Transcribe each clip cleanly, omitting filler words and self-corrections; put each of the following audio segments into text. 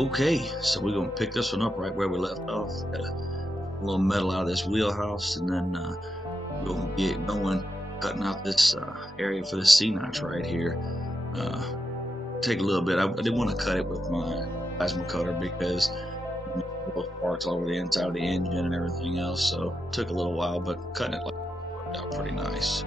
Okay, so we're gonna pick this one up right where we left off. Got a little metal out of this wheelhouse, and then we're gonna get going, cutting out this area for the C-notch right here. Uh, Take a little bit. I didn't want to cut it with my plasma cutter because little sparks all over the inside of the engine and everything else. So it took a little while, but cutting it worked out pretty nice.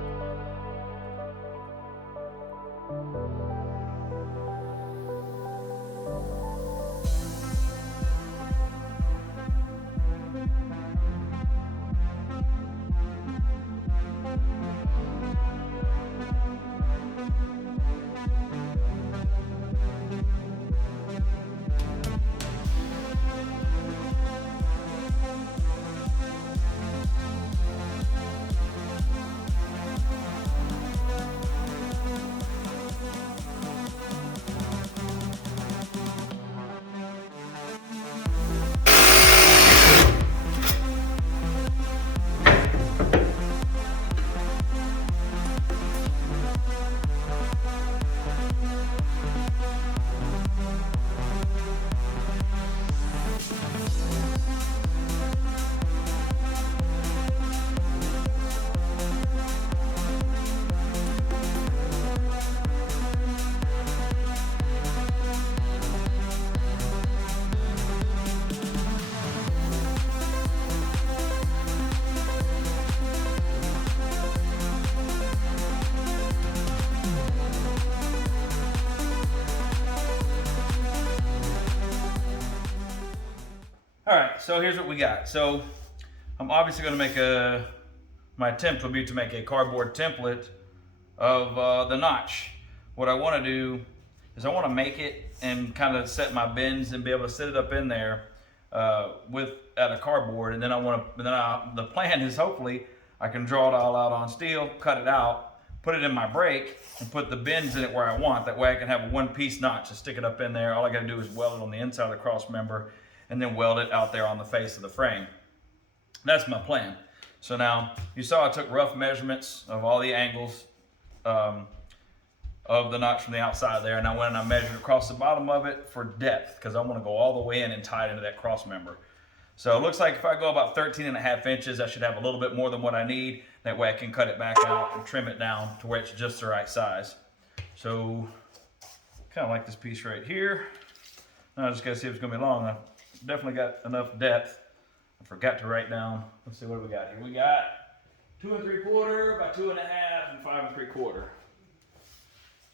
All right, so here's what we got. So I'm obviously going to make my attempt will be to make a cardboard template of the notch. What I want to do is I want to make it and kind of set my bends and be able to set it up in there with at a cardboard, and then the plan is hopefully I can draw it all out on steel, cut it out, put it in my brake, and put the bends in it where I want. That way I can have a one-piece notch to stick it up in there. All I got to do is weld it on the inside of the cross member and then weld it out there on the face of the frame. That's my plan. So now, you saw I took rough measurements of all the angles of the notch from the outside there, and I went and I measured across the bottom of it for depth, because I want to go all the way in and tie it into that cross member. So it looks like if I go about 13.5 inches, I should have a little bit more than what I need. That way I can cut it back out and trim it down to where it's just the right size. So, kind of like this piece right here. Now I just gotta see if it's gonna be long. I definitely got enough depth. I forgot to write down. Let's see, what do we got here? We got 2 3/4 by 2.5 and 5 3/4.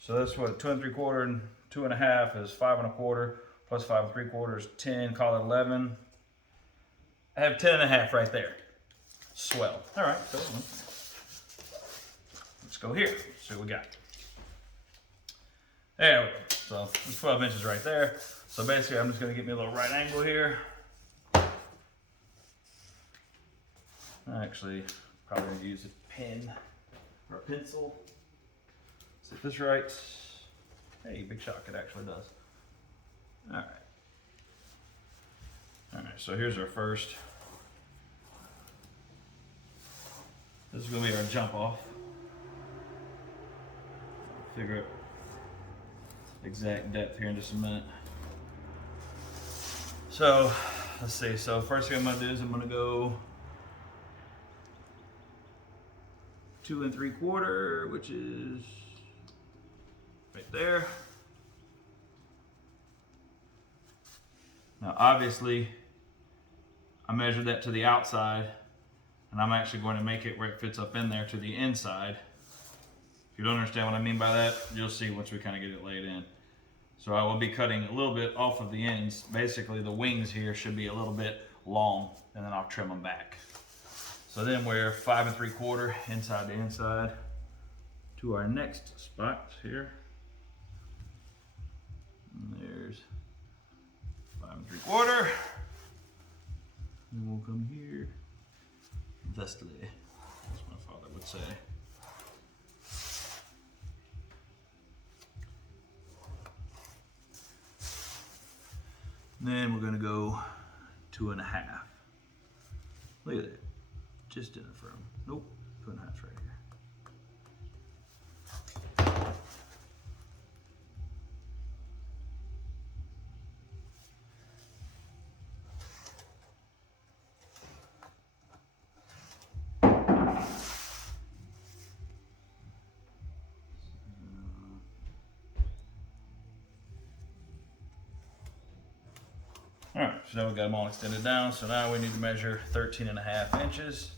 So that's what 2 3/4 and 2.5 is 5 1/4 plus 5 3/4 is 10. Call it 11. I have 10.5 right there. Swell. All right, so let's go here. See what we got. There we go. So it's 12 inches right there. So basically, I'm just going to get me a little right angle here. Actually, probably going to use a pen or a pencil. See if this writes. Hey, big shock, it actually does. All right. All right, so here's our first. This is going to be our jump off. Figure out exact depth here in just a minute. So let's see. So first thing I'm going to do is I'm going to go 2 3/4, which is right there. Now obviously I measured that to the outside, and I'm actually going to make it where it fits up in there to the inside. If you don't understand what I mean by that, you'll see once we kind of get it laid in. So I will be cutting a little bit off of the ends. Basically the wings here should be a little bit long, and then I'll trim them back. So then we're 5 3/4 inside to inside to our next spot here. And there's 5 3/4. And we'll come here. Thusly, as my father would say. Then we're gonna go 2.5. Look at that, just in the front. Nope, 2.5 right here. So we got them all extended down. So now we need to measure 13.5 inches.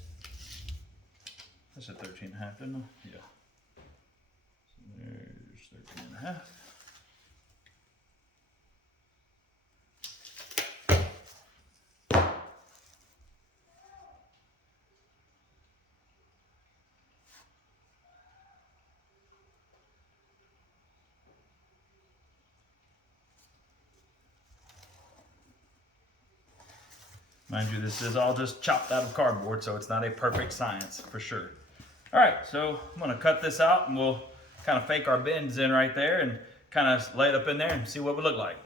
I said 13.5, didn't I? Yeah. So there's 13.5. Mind you, this is all just chopped out of cardboard, so it's not a perfect science for sure. All right, so I'm gonna cut this out and we'll kind of fake our bends in right there and kind of lay it up in there and see what we look like.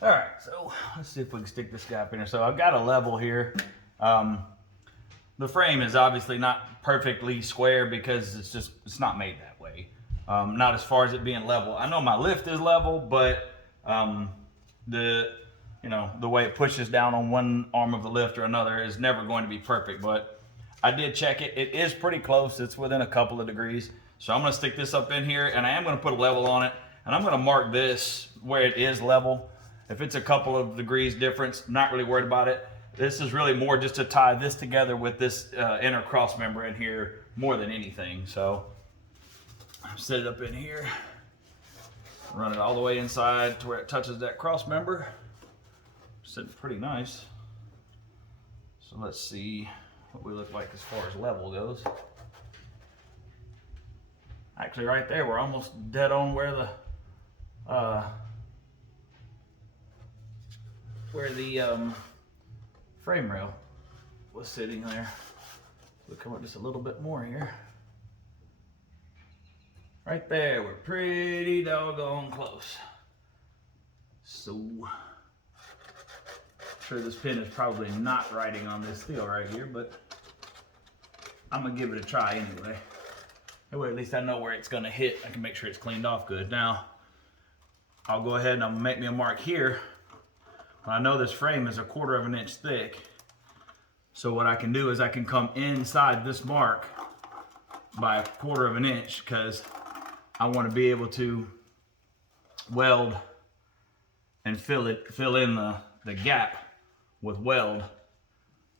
All right, so let's see if we can stick this guy up in here. So I've got a level here. The frame is obviously not perfectly square because it's not made that way. Not as far as it being level. I know my lift is level, but the way it pushes down on one arm of the lift or another is never going to be perfect. But I did check it. It is pretty close. It's within a couple of degrees. So I'm gonna stick this up in here and I am gonna put a level on it. And I'm gonna mark this where it is level. If it's a couple of degrees difference, not really worried about it. This is really more just to tie this together with this inner cross member in here more than anything. So I'll set it up in here, run it all the way inside to where it touches that cross member. Sitting pretty nice. So let's see what we look like as far as level goes. Actually right there, we're almost dead on where the frame rail was sitting there. We'll come up just a little bit more here. Right there, we're pretty doggone close. So, I'm sure this pin is probably not riding on this steel right here, but I'm gonna give it a try anyway. That way at least I know where it's gonna hit. I can make sure it's cleaned off good. Now, I'll go ahead and I'm gonna make me a mark here. I know this frame is 1/4 of an inch thick. So what I can do is I can come inside this mark by 1/4 of an inch because I want to be able to weld and fill in the gap with weld.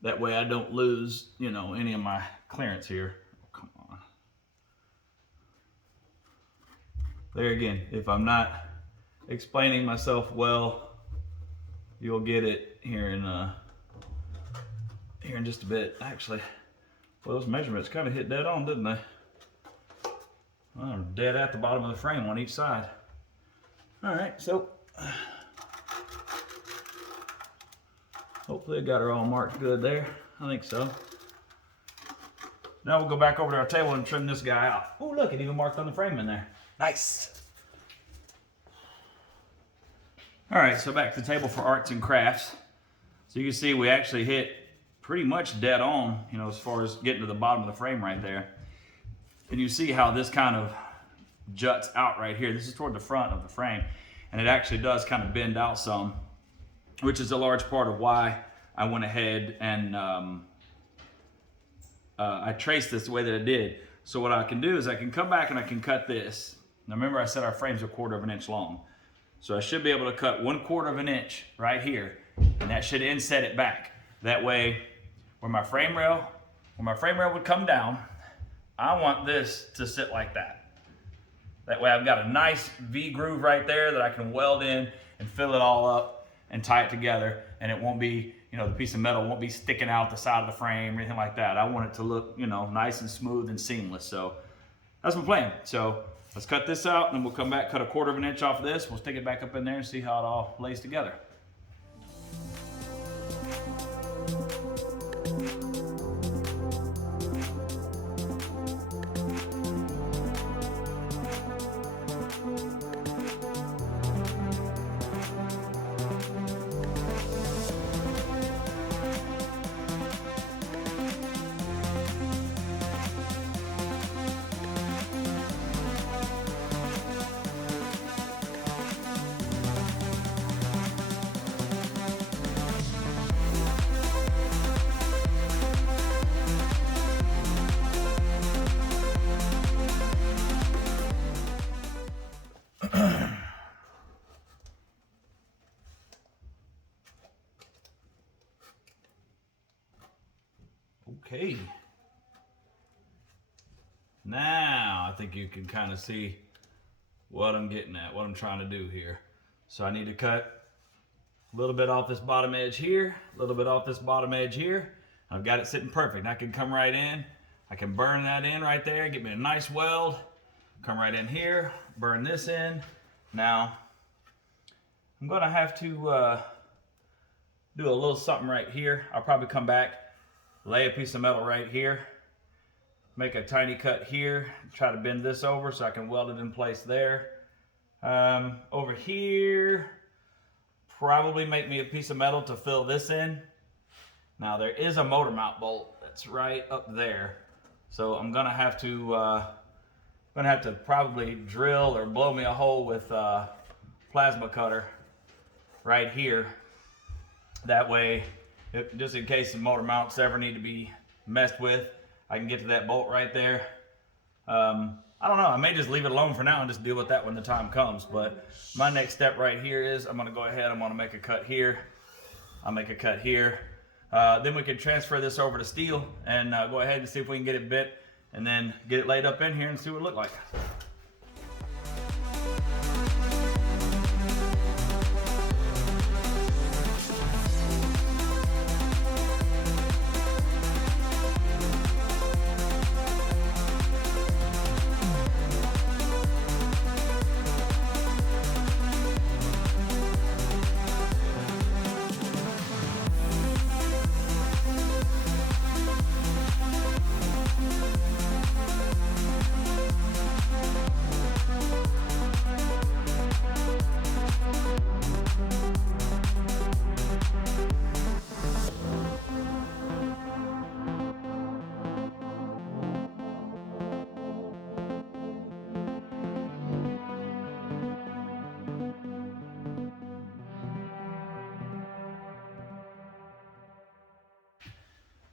That way I don't lose, any of my clearance here. Oh, come on. There again, if I'm not explaining myself well, you'll get it here in just a bit. Actually, well, those measurements kind of hit dead on, didn't they? Well, I'm dead at the bottom of the frame on each side. All right, so hopefully I got her all marked good there. I think so. Now we'll go back over to our table and trim this guy out. Oh, look, it even marked on the frame in there. Nice. All right, so back to the table for arts and crafts. So you can see we actually hit pretty much dead on, as far as getting to the bottom of the frame right there. And you see how this kind of juts out right here. This is toward the front of the frame, and it actually does kind of bend out some, which is a large part of why I went ahead and I traced this the way that I did. So what I can do is I can come back and I can cut this. Now remember I said our frame's 1/4 of an inch long. So I should be able to cut 1/4 of an inch right here, and that should inset it back. That way, where my frame rail would come down, I want this to sit like that. That way I've got a nice V groove right there that I can weld in and fill it all up and tie it together, and it won't be, the piece of metal won't be sticking out the side of the frame or anything like that. I want it to look, nice and smooth and seamless. So that's my plan. So let's cut this out, and then we'll come back, cut 1/4 of an inch off of this. We'll stick it back up in there and see how it all lays together. Okay. Now I think you can kind of see what I'm getting at, what I'm trying to do here. So I need to cut a little bit off this bottom edge here, a little bit off this bottom edge here. I've got it sitting perfect. I can come right in. I can burn that in right there, get me a nice weld. Come right in here, burn this in. Now, I'm gonna have to do a little something right here. I'll probably come back, lay a piece of metal right here, make a tiny cut here, try to bend this over so I can weld it in place there. Over here, probably make me a piece of metal to fill this in. Now there is a motor mount bolt that's right up there. So I'm gonna have to probably drill or blow me a hole with a plasma cutter right here. That way, just in case the motor mounts ever need to be messed with, I can get to that bolt right there. I don't know, I may just leave it alone for now and just deal with that when the time comes. But my next step right here is I'm gonna go ahead, I'm gonna make a cut here. I'll make a cut here. Then we can transfer this over to steel and go ahead and see if we can get it bit and then get it laid up in here and see what it looks like.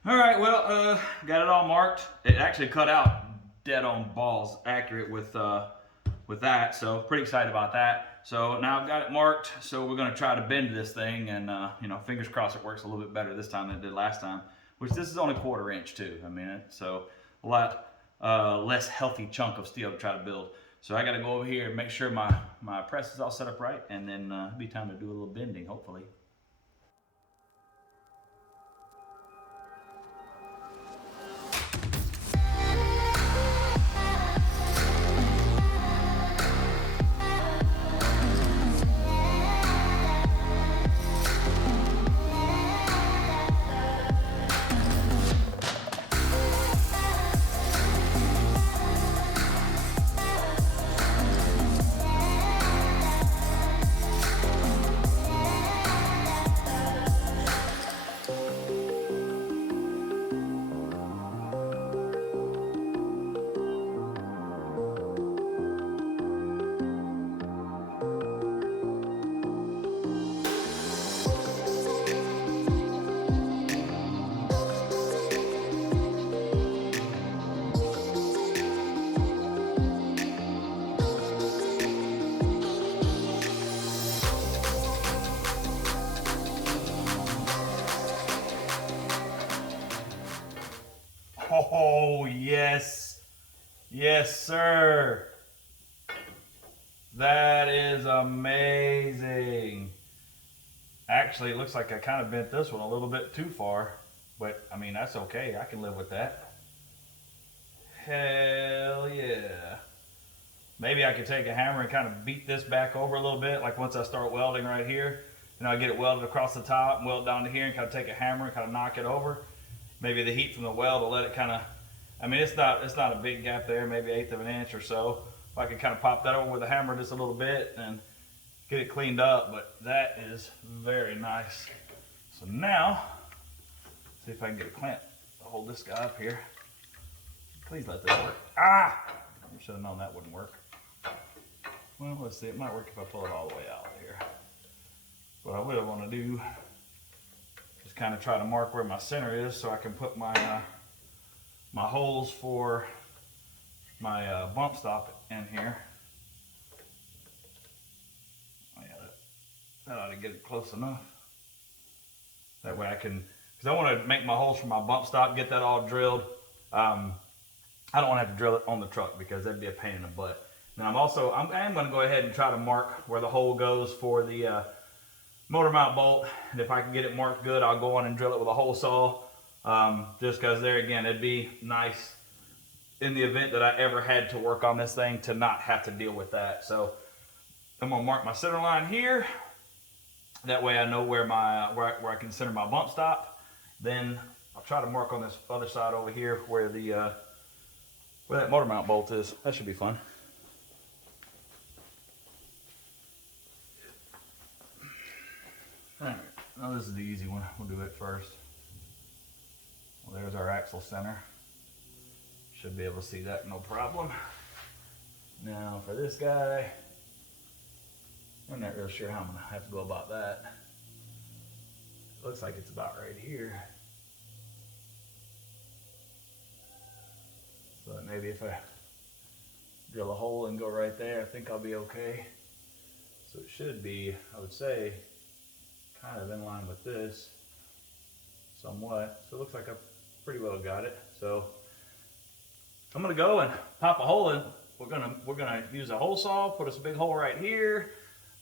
All right, well, got it all marked. It actually cut out dead on balls, accurate with that. So pretty excited about that. So now I've got it marked. So we're gonna try to bend this thing, and you know, fingers crossed it works a little bit better this time than it did last time. Which this is only 1/4 inch too. I mean, so a lot less healthy chunk of steel to try to build. So I got to go over here and make sure my press is all set up right, and then it'll be time to do a little bending, hopefully. Oh, yes. Yes, sir. That is amazing. Actually, it looks like I kind of bent this one a little bit too far, but I mean, that's okay. I can live with that. Hell yeah. Maybe I could take a hammer and kind of beat this back over a little bit, like once I start welding right here. You know, I get it welded across the top and weld down to here and kind of take a hammer and kind of knock it over. Maybe the heat from the weld will let it kind of, I mean, it's not a big gap there, maybe 1/8 of an inch or so. If I could kind of pop that over with a hammer just a little bit and get it cleaned up, but that is very nice. So now, see if I can get a clamp to hold this guy up here. Please let this work. Ah! I should have known that wouldn't work. Well, let's see, it might work if I pull it all the way out of here. What I really want to do is kind of try to mark where my center is so I can put my my holes for my bump stop in here. Oh yeah, that ought to get it close enough. That way I can because I want to make my holes for my bump stop, get that all drilled. I don't want to have to drill it on the truck because that'd be a pain in the butt. Now I am going to go ahead and try to mark where the hole goes for the motor mount bolt. And if I can get it marked good, I'll go on and drill it with a hole saw. Just because there again, it'd be nice in the event that I ever had to work on this thing to not have to deal with that. So I'm gonna mark my center line here. That way I know where I can center my bump stop. Then I'll try to mark on this other side over here where that motor mount bolt is. That should be fun. All right, now this is the easy one. We'll do it first. Well, there's our axle center. Should be able to see that, no problem. Now for this guy, I'm not real sure how I'm gonna have to go about that. Looks like it's about right here. So maybe if I drill a hole and go right there, I think I'll be okay. So it should be, I would say, kind of in line with this somewhat. So it looks like I pretty well got it. So I'm gonna go and pop a hole in. We're gonna use a hole saw, put us a big hole right here.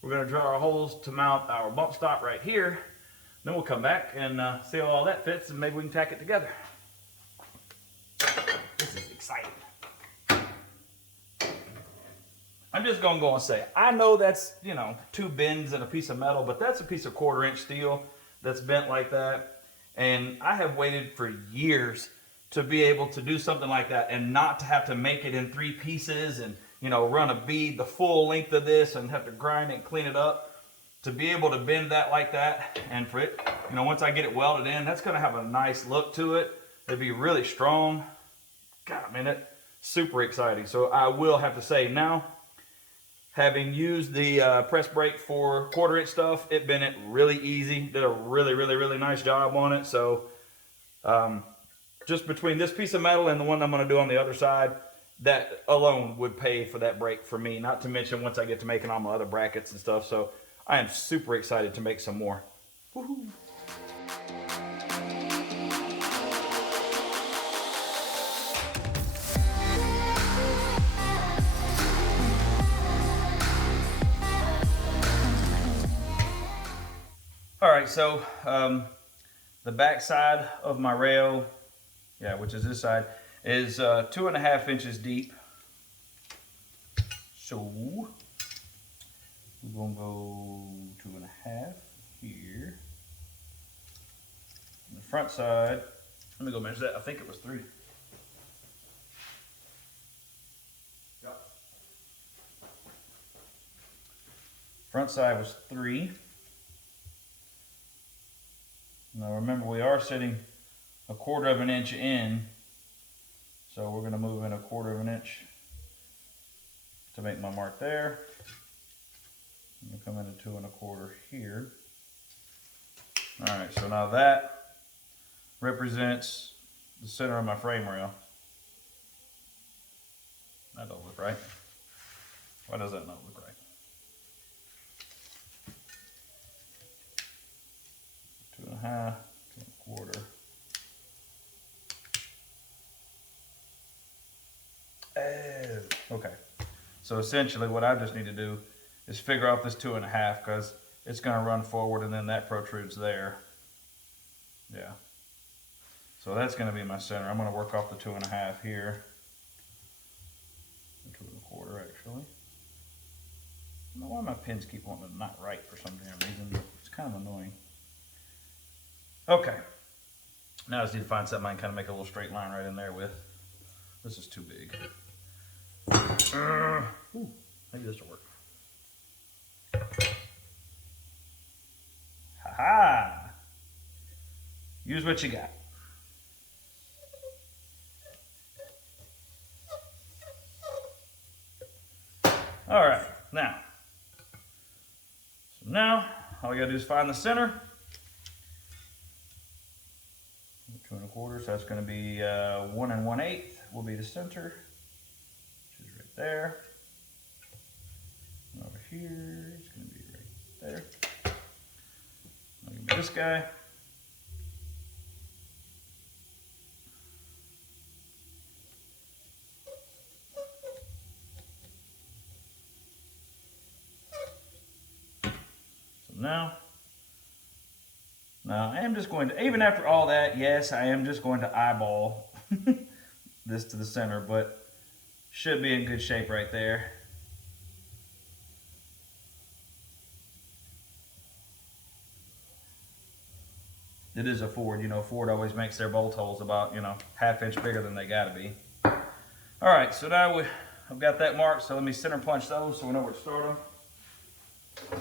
We're gonna drill our holes to mount our bump stop right here. Then we'll come back and see how all that fits, and maybe we can tack it together. This is exciting. I'm just gonna go and say, I know that's, 2 bends and a piece of metal, but that's a piece of 1/4 inch steel that's bent like that. And I have waited for years to be able to do something like that and not to have to make it in 3 pieces and, run a bead the full length of this and have to grind it and clean it up. To be able to bend that like that, and for it, once I get it welded in, that's gonna have a nice look to it. It'd be really strong. God, man, super exciting. So I will have to say now, having used the press brake for 1/4 inch stuff, it bent it really easy. Did a really, really, really nice job on it. So just between this piece of metal and the one I'm gonna do on the other side, that alone would pay for that brake for me. Not to mention once I get to making all my other brackets and stuff. So I am super excited to make some more. Woohoo. All right, so the back side of my rail, which is this side, is 2.5 inches deep. So we're gonna go 2.5 here. On the front side, let me go measure that. I think it was 3. Yep. Front side was 3. Now remember, we are sitting 1/4 inch in, so we're gonna move in 1/4 inch to make my mark there. I'm gonna come into 2 1/4 here. All right, so now that represents the center of my frame rail. That don't look right. Why does that not look right? 2.5, 2 1/4. Oh, okay. So essentially what I just need to do is figure out this 2.5 because it's going to run forward and then that protrudes there. Yeah. So that's going to be my center. I'm going to work off the 2.5 here. 2 1/4 actually. I don't know why my pins keep wanting to not right for some damn reason. It's kind of annoying. Okay. Now I just need to find something I can kind of make a little straight line right in there with. This is too big. Ooh, maybe this will work. Ha-ha! Use what you got. All right, now all we gotta do is find the center. 2 1/4, so that's gonna be 1 1/8 will be the center, which is right there. And over here, it's gonna be right there. I'll give me this guy. now I am just going to, even after all that, yes, I am just going to eyeball this to the center, but should be in good shape right there. It is a Ford, you know, Ford always makes their bolt holes about, you know, ½ inch bigger than they gotta be. All right, so now I've got that marked, so let me center punch those so we know where to start them.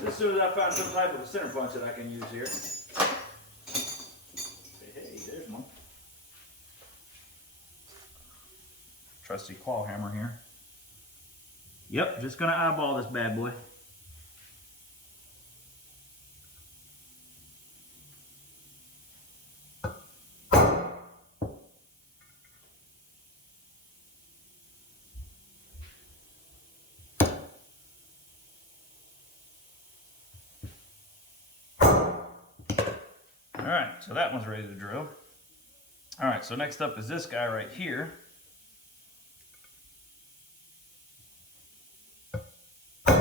As soon as I find some type of a center punch that I can use here. Hey, there's one. Trusty claw hammer here. Yep, just gonna eyeball this bad boy. All right, so that one's ready to drill. All right, so next up is this guy right here. All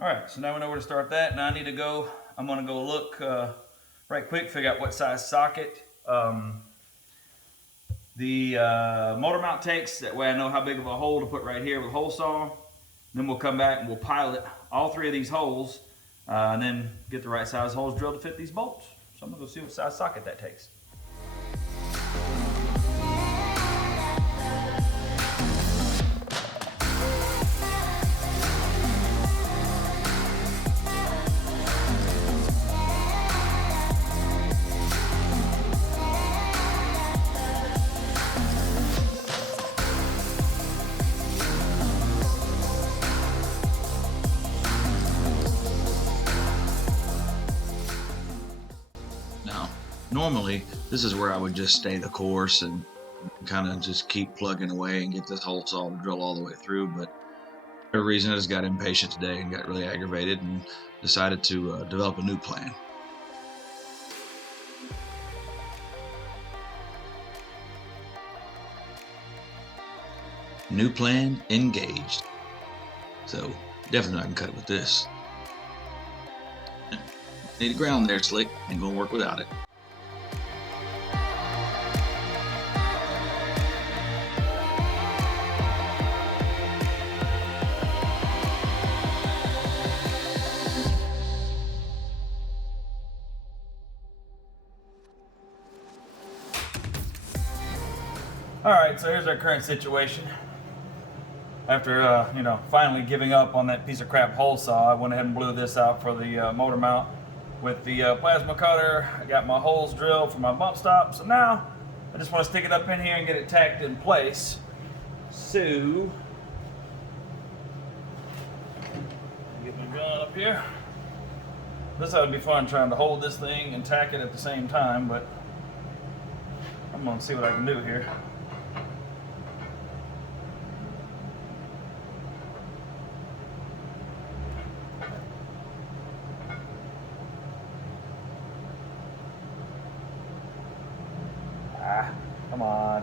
right, so now we know where to start that. Now I need to go, I'm gonna go look right quick, figure out what size socket the motor mount takes. That way I know how big of a hole to put right here with a hole saw. Then we'll come back and we'll pilot all 3 of these holes and then get the right size holes drilled to fit these bolts. So I'm gonna go see what size socket that takes. Normally, this is where I would just stay the course and kind of just keep plugging away and get this hole saw to drill all the way through. But for a reason, I just got impatient today and got really aggravated and decided to develop a new plan. New plan engaged. So definitely I can cut it with this. Need a ground there, Slick. Ain't gonna work without it. All right, so here's our current situation. After, you know, finally giving up on that piece of crap hole saw, I went ahead and blew this out for the motor mount with the plasma cutter. I got my holes drilled for my bump stop. So now I just want to stick it up in here and get it tacked in place. So, get my gun up here. This ought to be fun trying to hold this thing and tack it at the same time, but I'm gonna see what I can do here. Come on.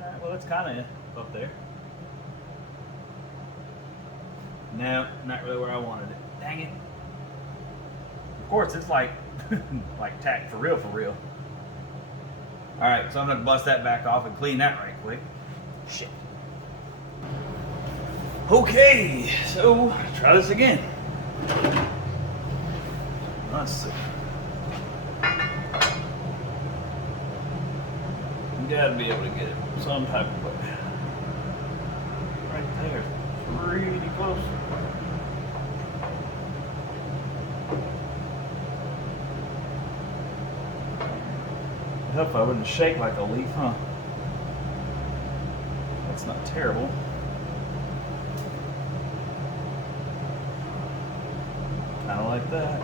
Alright, well, it's kind of up there. No, not really where I wanted it. Dang it. Of course, it's like, like tacked for real, for real. Alright, so I'm going to bust that back off and clean that right quick. Shit. Okay, so try this again. Let's see. You gotta be able to get it some type of way. Right there, pretty close. Hopefully I wouldn't shake like a leaf, huh? That's not terrible. Kind of like that.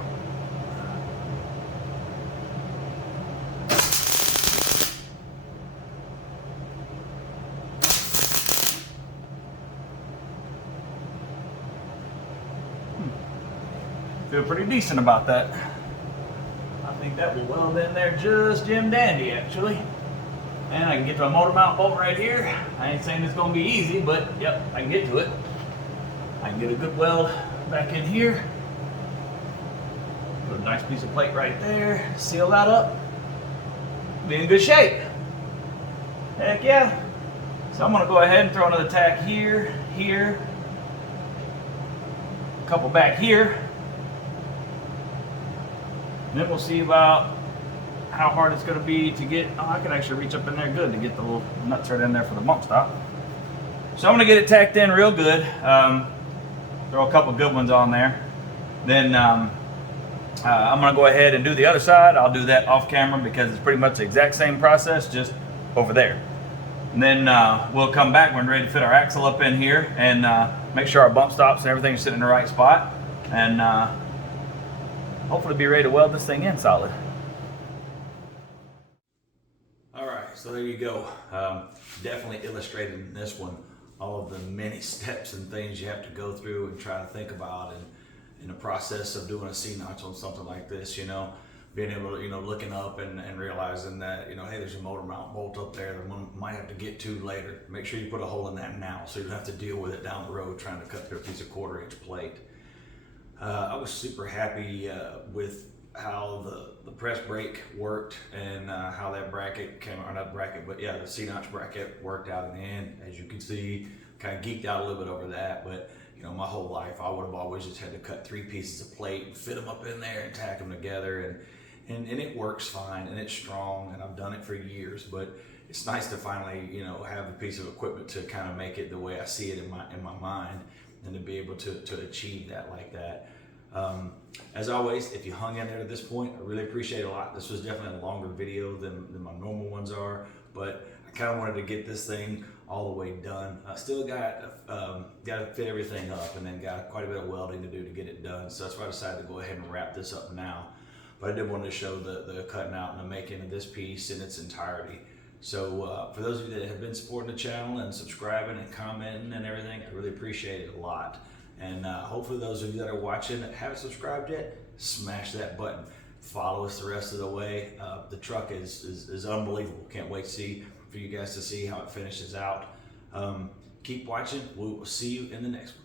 Feel pretty decent about that. I think that will weld in there just Jim Dandy, actually. And I can get to a motor mount bolt right here. I ain't saying it's gonna be easy, but yep, I can get to it. I can get a good weld back in here. Put a nice piece of plate right there, seal that up. Be in good shape. Heck yeah. So I'm gonna go ahead and throw another tack here, here, a couple back here. And then we'll see about how hard it's going to be to get. Oh, I can actually reach up in there good to get the little nuts right in there for the bump stop. So I'm going to get it tacked in real good. Throw a couple good ones on there. Then I'm going to go ahead and do the other side. I'll do that off camera because it's pretty much the exact same process, just over there. And then we'll come back when we're ready to fit our axle up in here and make sure our bump stops and everything is sitting in the right spot. And hopefully be ready to weld this thing in solid. So there you go. Definitely illustrated in this one all of the many steps and things you have to go through and try to think about, and in the process of doing a C-notch on something like this, you know, being able to, you know, looking up and realizing that, you know, hey, there's a motor mount bolt up there that one might have to get to later. Make sure you put a hole in that now so you don't have to deal with it down the road trying to cut through a piece of 1/4-inch plate. I was super happy with how the press brake worked and how that bracket came, or not bracket, but yeah, the C-notch bracket worked out in the end. As you can see, kind of geeked out a little bit over that, but you know, my whole life I would have always just had to cut 3 pieces of plate and fit them up in there and tack them together, and it works fine and it's strong, and I've done it for years. But it's nice to finally, you know, have a piece of equipment to kind of make it the way I see it in my mind, and to be able to achieve that like that. As always, if you hung in there to this point, I really appreciate it a lot. This was definitely a longer video than my normal ones are, but I kind of wanted to get this thing all the way done. I still got to fit everything up, and then got quite a bit of welding to do to get it done. So that's why I decided to go ahead and wrap this up now. But I did want to show the cutting out and the making of this piece in its entirety. So for those of you that have been supporting the channel and subscribing and commenting and everything, I really appreciate it a lot. And hopefully those of you that are watching that haven't subscribed yet, smash that button. Follow us the rest of the way. The truck is unbelievable. Can't wait for you guys to see how it finishes out. Keep watching. We will see you in the next one.